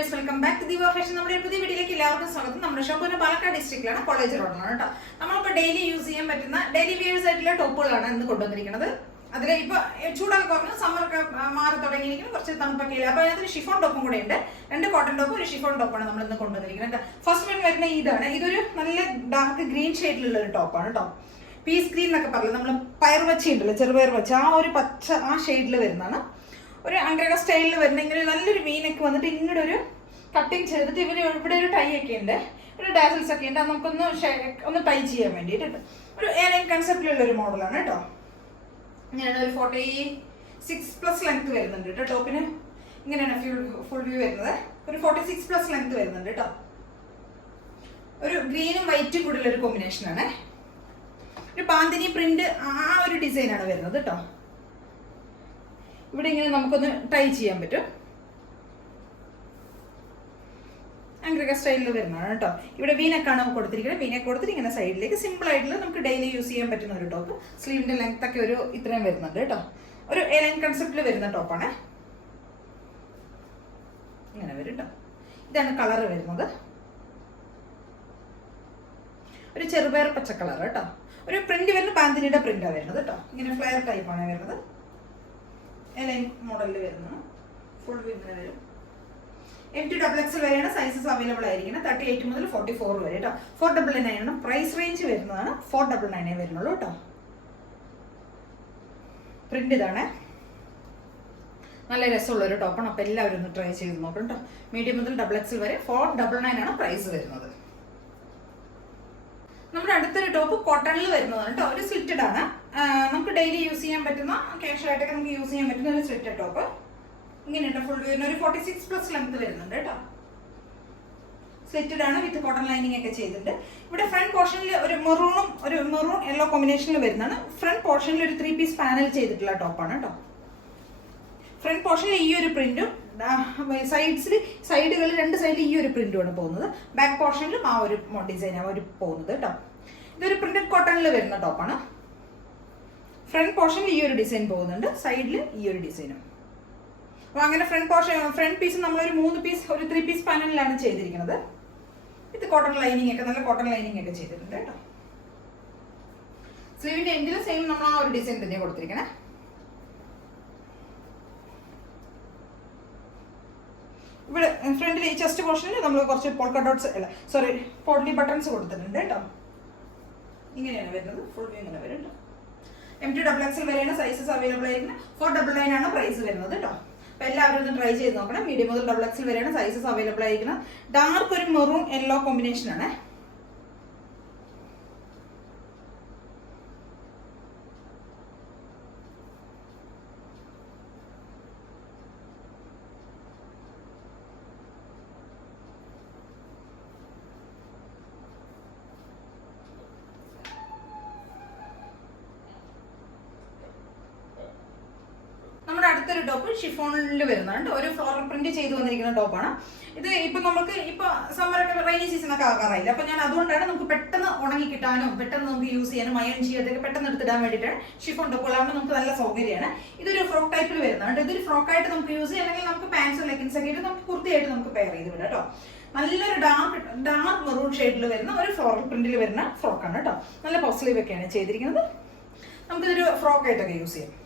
Viewers, welcome back to ദിവ fashion. നമ്മുടെ പുതിയ വീഡിയോയിലേക്ക് എല്ലാവർക്കും സ്വാഗതം. നമ്മുടെ ഷോപ്പ് പാലക്കാട് ഡിസ്ട്രിക്റ്റിലാണ്, കോളേജ് റോഡിലാണ് കേട്ടോ. നമ്മളിപ്പോൾ ഡെയിലി യൂസ് ചെയ്യാൻ പറ്റുന്ന ഡെയിലി വെയേഴ്സ് ആയിട്ടുള്ള ടോപ്പുകളാണ് ഇന്ന് കൊണ്ടുവന്നിരിക്കുന്നത്. അതിൽ ഇപ്പൊ ചൂടൊക്കെ കുറഞ്ഞു, സമ്മറൊക്കെ മാറി തുടങ്ങിയിരിക്കുന്നു, കുറച്ച് തണുപ്പൊക്കെ ഇല്ല. അപ്പൊ അതിന് ഷിഫോൺ ടോപ്പും കൂടെ ഉണ്ട്. 2 കോട്ടൺ ടോപ്പും ഒരു ഷിഫോൺ ടോപ്പാണ് നമ്മൾ ഇന്ന് കൊണ്ടുവന്നിരിക്കുന്നത്. ഫസ്റ്റ് വൺ വരുന്ന ഇതാണ്. ഇതൊരു നല്ല ഡാർക്ക് ഗ്രീൻ ഷെയ്ഡിലുള്ള ഒരു ടോപ്പാണ് കേട്ടോ. പീസ് ഗ്രീൻ എന്നൊക്കെ പറയുന്നത് നമ്മൾ പയർ വച്ച ഉണ്ടല്ലോ, ചെറുപയർ വച്ച ആ ഒരു പച്ച ആ ഷെയ്ഡിൽ വരുന്നതാണ്. ഒരു അംഗ്രക സ്റ്റൈലിൽ വരുന്ന ഇങ്ങനെ നല്ലൊരു വീനൊക്കെ വന്നിട്ട് ഇങ്ങോട്ട് ഒരു കട്ടിങ് ചെയ്തിട്ട് ഇവിടെ ഒരു ടൈ ഒക്കെ ഉണ്ട്, ഒരു ഡാസൽസ് ഒക്കെ ഉണ്ട്. അത് നമുക്കൊന്ന് ടൈ ചെയ്യാൻ വേണ്ടിയിട്ട് ഒരു എയർലൈൻ കൺസെപ്റ്റിലുള്ള ഒരു മോഡലാണ് കേട്ടോ. ഇങ്ങനെയാണ് ഒരു 46+ ലെങ്ത് വരുന്നുണ്ട് കേട്ടോ. ടോപ്പിന് ഇങ്ങനെയാണ് ഫുൾ വ്യൂ വരുന്നത്. ഒരു 46+ ലെങ്ത് വരുന്നുണ്ട് കേട്ടോ. ഒരു ഗ്രീനും വൈറ്റും കൂടെ ഒരു കോമ്പിനേഷൻ ആണ്. ഒരു ബാന്തിനി പ്രിന്റ് ആ ഒരു ഡിസൈനാണ് വരുന്നത് കേട്ടോ. ഇവിടെ ഇങ്ങനെ നമുക്കൊന്ന് ടൈ ചെയ്യാൻ പറ്റും. അംഗ്രക സ്റ്റൈലിൽ വരുന്നതാണ് കേട്ടോ. ഇവിടെ വീനക്കാണ് കൊടുത്തിരിക്കുന്നത്. വീനക്ക് കൊടുത്തിട്ട് ഇങ്ങനെ സൈഡിലേക്ക് സിമ്പിൾ ആയിട്ടുള്ള നമുക്ക് ഡെയിലി യൂസ് ചെയ്യാൻ പറ്റുന്ന ഒരു ടോപ്പ്. സ്ലീവിന്റെ ലെങ്ത് ഒക്കെ ഒരു ഇത്രയും വരുന്നുണ്ട് കേട്ടോ. ഒരു എയർലൈൻ കൺസെപ്റ്റിൽ വരുന്ന ടോപ്പാണ്. ഇങ്ങനെ വരും കേട്ടോ. ഇതാണ് കളർ വരുന്നത്. ഒരു ചെറുപയർ പച്ച കളർ കേട്ടോ. ഒരു പ്രിന്റ് വരുന്ന ബാന്തിനിയുടെ പ്രിന്റാണ് വരുന്നത് കേട്ടോ. ഇങ്ങനെ ഫ്ലെയർ ടൈപ്പാണ് വരുന്നത്. എയർലൈൻ മോഡലിൽ വരുന്നതാണ്. ഫുൾ വ്യൂ ഇങ്ങനെ വരും. MT-XXL വരെയാണ് സൈസസ് അവൈലബിൾ ആയിരിക്കുന്നത്. 38 മുതൽ 44 വരെ കേട്ടോ. 499 ആണ് പ്രൈസ് റേഞ്ച് വരുന്നതാണ്. 499 വരുന്നുള്ളൂ കേട്ടോ. പ്രിന്റ് ഇതാണ്. നല്ല രസമുള്ള ഒരു ടോപ്പാണ്. അപ്പൊ എല്ലാവരും ഒന്ന് ട്രൈ ചെയ്ത് നോക്കണം കേട്ടോ. മീഡിയം മുതൽ XXL വരെ 499 ആണ് പ്രൈസ് വരുന്നത്. നമ്മുടെ അടുത്തൊരു ടോപ്പ് കോട്ടണിൽ വരുന്നതാണ് കേട്ടോ. ഒരു സ്ലിറ്റഡ് ആണ്. നമുക്ക് ഡെയിലി യൂസ് ചെയ്യാൻ പറ്റുന്ന, ക്യാഷ്വലായിട്ടൊക്കെ നമുക്ക് യൂസ് ചെയ്യാൻ പറ്റുന്ന ഒരു സ്ലിറ്റഡ് ടോപ്പ്. ഇങ്ങനെയുണ്ട്. ഫുൾ വ്യൂ ഒരു 46+ ലെങ്ത് വരുന്നുണ്ട് കേട്ടോ. സ്ലിറ്റഡ് ആണ്, വിത്ത് കോട്ടൺ ലൈനിങ് ഒക്കെ ചെയ്തിട്ടുണ്ട്. ഇവിടെ ഫ്രണ്ട് പോർഷനിൽ ഒരു മെറൂൺ യെല്ലോ കോമ്പിനേഷനിൽ വരുന്നതാണ്. ഫ്രണ്ട് പോർഷനിൽ ഒരു 3 പീസ് പാനൽ ചെയ്തിട്ടുള്ള ടോപ്പാണ് കേട്ടോ. ഫ്രണ്ട് പോർഷനിൽ ഈ ഒരു പ്രിന്റും സൈഡുകളിൽ 2 സൈഡിൽ ഈ ഒരു പ്രിന്റുമാണ് പോകുന്നത്. ബാക്ക് പോർഷനിലും ആ ഒരു ഡിസൈനാണ് പോകുന്നത് കേട്ടോ. ഇതൊരു പ്രിന്റഡ് കോട്ടണിൽ വരുന്ന ടോപ്പാണ്. ഫ്രണ്ട് പോർഷനിൽ ഈ ഒരു ഡിസൈൻ പോകുന്നുണ്ട്, സൈഡിൽ ഈ ഒരു ഡിസൈനും. അപ്പൊ അങ്ങനെ ഫ്രണ്ട് പീസ് നമ്മൾ ഒരു 3 പീസ് ഒരു 3 പീസ് പാനലിലാണ് ചെയ്തിരിക്കുന്നത്. ഇത് കോട്ടൺ ലൈനിങ് ഒക്കെ, നല്ല കോട്ടൺ ലൈനിങ് ഒക്കെ ചെയ്തിട്ടുണ്ട് കേട്ടോ. സ്ലീവിന്റെ എൻഡിൽ സെയിം നമ്മൾ ആ ഒരു ഡിസൈൻ തന്നെ കൊടുത്തിരിക്കണേ. ഇവിടെ ഫ്രണ്ടിൽ ഈ ചെസ്റ്റ് പോർഷനിൽ നമ്മൾ കുറച്ച് പോൾക്ക ഡോട്ട്സ് പോട്ട്ലി ബട്ടൺസ് കൊടുത്തിട്ടുണ്ട് കേട്ടോ. ഇങ്ങനെയാണ് വരുന്നത്. ഫുൾ വ്യൂ ഇങ്ങനെ വരും കേട്ടോ. MT-XXL വരെയാണ് സൈസസ് അവൈലബിൾ ആയിരിക്കുന്നത്. 499 ആണ് പ്രൈസ് വരുന്നത് കേട്ടോ. അപ്പൊ എല്ലാവരും ഒന്ന് ട്രൈ ചെയ്ത് നോക്കണം. മീഡിയം മുതൽ XXL വരെയാണ് സൈസസ് അവൈലബിൾ ആയിരിക്കുന്നത്. ഡാർക്ക് ഒരു മെറൂൺ യെല്ലോ കോമ്പിനേഷൻ ആണ്. അടുത്തൊരു ടോപ്പ് ഷിഫോണിൽ വരുന്നുണ്ട്. ഒരു ഫ്ലോറൽ പ്രിന്റ് ചെയ്ത് വന്നിരിക്കുന്ന ടോപ്പാണ് ഇത്. ഇപ്പൊ നമുക്ക് ഇപ്പൊ സമ്മറൊക്കെ റെയിനി സീസൺ ഒക്കെ ആകാറായില്ല. അപ്പൊ ഞാൻ അതുകൊണ്ടാണ് നമുക്ക് പെട്ടെന്ന് ഉണങ്ങി കിട്ടാനും പെട്ടെന്ന് നമുക്ക് യൂസ് ചെയ്യാനും അയൺ ചെയ്യാതൊക്കെ പെട്ടെന്ന് എടുത്തിടാൻ വേണ്ടിയിട്ടാണ് ഷിഫോൺ ടോപ്പുകളാകുമ്പോൾ നമുക്ക് നല്ല സൗകര്യമാണ്. ഇതൊരു ഫ്രോക്ക് ടൈപ്പിൽ വരുന്നുണ്ട്. ഇതൊരു ഫ്രോക്കായിട്ട് നമുക്ക് യൂസ് ചെയ്യാം, അല്ലെങ്കിൽ നമുക്ക് പാൻസും ലെഗിൻസ് ഒക്കെ ആയിട്ട് നമുക്ക് കുർത്തിയായിട്ട് നമുക്ക് പെയർ ചെയ്ത് വിടാം കേട്ടോ. നല്ലൊരു ഡാർക്ക് മെറൂൺ ഷെയ്ഡിൽ വരുന്ന ഒരു ഫ്ലോറൽ പ്രിന്റിൽ വരുന്ന ഫ്രോക്കാണ് കേട്ടോ. നല്ല പഫ് സ്ലീവ് ഒക്കെയാണ് ചെയ്തിരിക്കുന്നത്. നമുക്കിതൊരു ഫ്രോക്കായിട്ടൊക്കെ യൂസ് ചെയ്യാം.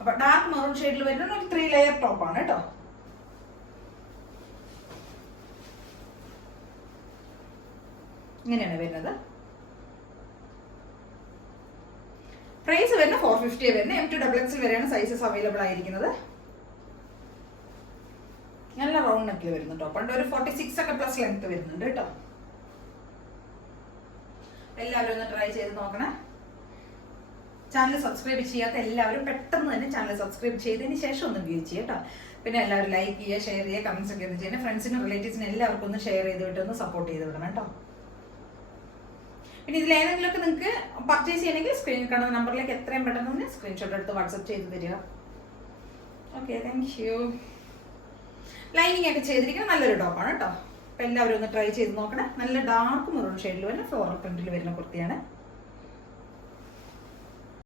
അപ്പൊ ഡാർക്ക് മെറൂൺ ഷെയ്ഡിൽ വരുന്ന ഒരു 3 ലെയർ ടോപ്പാണ് കേട്ടോ. ഇങ്ങനെയാണ് വരുന്നത്. പ്രൈസ് വരുന്ന 450 വരുന്നത്. MT-XXL വരെയാണ് സൈസസ് അവൈലബിൾ ആയിരിക്കുന്നത്. നല്ല റൗണ്ട് നെക്കിൽ വരുന്ന ടോപ്പാണ്. ഒരു 46+ ലെങ്ത് വരുന്നുണ്ട് കേട്ടോ. എല്ലാവരും ഒന്ന് ട്രൈ ചെയ്ത് നോക്കണേ. ചാനൽ സബ്സ്ക്രൈബ് ചെയ്യാത്ത എല്ലാവരും പെട്ടെന്ന് തന്നെ ചാനൽ സബ്സ്ക്രൈബ് ചെയ്തതിന് ശേഷം ഒന്ന് വ്യൂ ചെയ്യുക കേട്ടോ. പിന്നെ എല്ലാവരും ലൈക്ക് ചെയ്യുക, ഷെയർ ചെയ്യുക, കമന്റ്സ് ഒക്കെ ഒന്ന് ചെയ്യുക. ഫ്രണ്ട്സിനും റിലേറ്റീവ്സിനും എല്ലാവർക്കും ഒന്ന് ഷെയർ ചെയ്ത് വിട്ട് ഒന്ന് സപ്പോർട്ട് ചെയ്ത് വിടണം കേട്ടോ. പിന്നെ ഇതിൽ ഏതെങ്കിലുമൊക്കെ നിങ്ങൾക്ക് പർച്ചേസ് ചെയ്യണമെങ്കിൽ സ്ക്രീനിൽ കാണുന്ന നമ്പറിലേക്ക് എത്രയും പെട്ടെന്ന് തന്നെ സ്ക്രീൻഷോട്ട് എടുത്ത് വാട്സപ്പ് ചെയ്ത് തരിക. Okay, thank you. ലൈനിങ് ഒക്കെ ചെയ്തിരിക്കുന്ന നല്ലൊരു ടോപ്പാണ് കേട്ടോ. അപ്പൊ എല്ലാവരും ഒന്ന് ട്രൈ ചെയ്ത് നോക്കണേ. നല്ല ഡാർക്ക് മെറൂൺ ഷെയ്ഡിൽ വരുന്ന ഫ്ലോറൽ പ്രിന്റിൽ വരുന്ന കുർത്തിയാണ്.